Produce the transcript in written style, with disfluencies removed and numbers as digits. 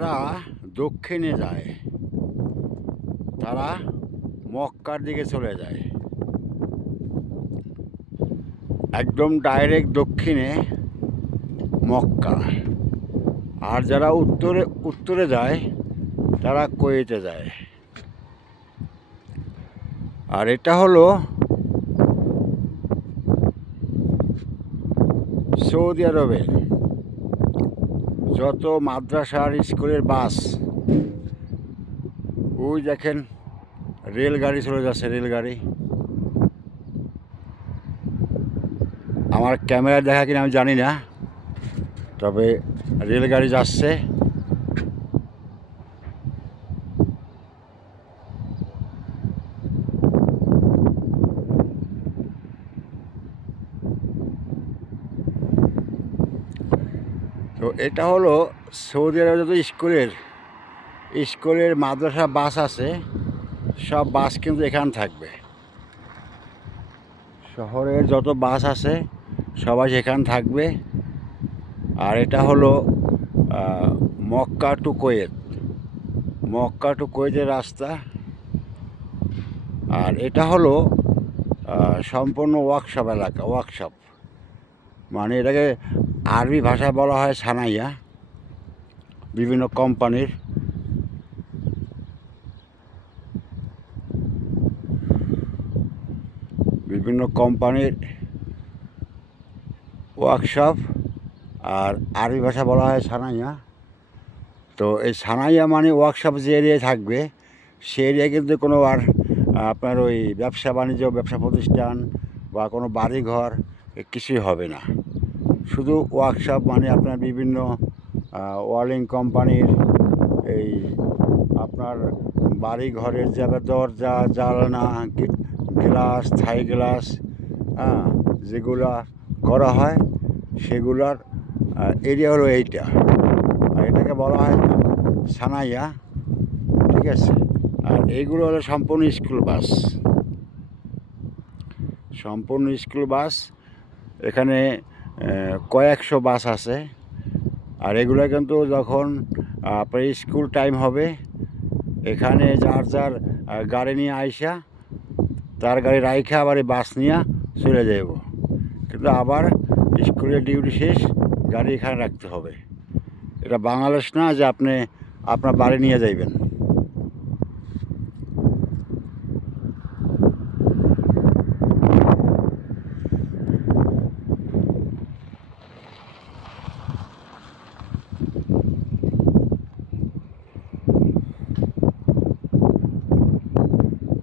তারা দক্ষিণে যায়, তারা মক্কার দিকে চলে যায়, একদম ডাইরেক্ট দক্ষিণে মক্কা। আর যারা উত্তরে উত্তরে যায় তারা কুয়েতে যায়। আর এটা হলো সৌদি আরবের যত মাদ্রাসার স্কুলের বাস, ওই দেখেন রেলগাড়ি চলে যাচ্ছে, রেলগাড়ি। আমার ক্যামেরা দেখা কিনা আমি জানি না, তবে রেলগাড়ি যাচ্ছে। তো এটা হলো সৌদি আরবে যত স্কুলের মাদ্রাসা বাস আছে, সব বাস কিন্তু এখানে থাকবে। শহরের যত বাস আছে সবাই সেখানে থাকবে। আর এটা হলো Mecca to Kuwait, Mecca to কুয়েতের রাস্তা। আর এটা হলো সম্পূর্ণ ওয়ার্কশপ এলাকা, ওয়ার্কশপ মানে এটাকে আরবি ভাষায় বলা হয় সানাইয়া। বিভিন্ন কোম্পানির ওয়ার্কশপ, আর আরবি ভাষা বলা হয় সানাইয়া। তো এই সানাইয়া মানে ওয়ার্কশপ যে এরিয়ায় থাকবে, সে এরিয়ায় কিন্তু কোনো আর আপনার ওই ব্যবসা বাণিজ্য, ব্যবসা প্রতিষ্ঠান বা কোনো বাড়িঘর কিছুই হবে না। শুধু ওয়ার্কশপ মানে আপনার বিভিন্ন ওয়ার্লিং কোম্পানির এই আপনার বাড়ি ঘরের যাবে দরজা, জানলা, গ্লাস, থাই গ্লাস, যেগুলা করা হয় সেগুলার এরিয়া হলো এইটা। আর এটাকে বলা হয় সানাইয়া, ঠিক আছে। আর এইগুলো হলো সম্পূর্ণ স্কুল বাস, সম্পূর্ণ স্কুল বাস। এখানে কয়েকশো বাস আছে। আর এগুলো কিন্তু যখন আপনার স্কুল টাইম হবে, এখানে যার যার গাড়ি নিয়ে আইসা তার গাড়ি রাইখা আবার এই বাস নিয়ে চলে যাব। কিন্তু আবার স্কুলের ডিউটি শেষ, গাড়ি এখানে রাখতে হবে। এটা বাংলাদেশ না যে আপনি আপনার বাড়ি নিয়ে যাইবেন।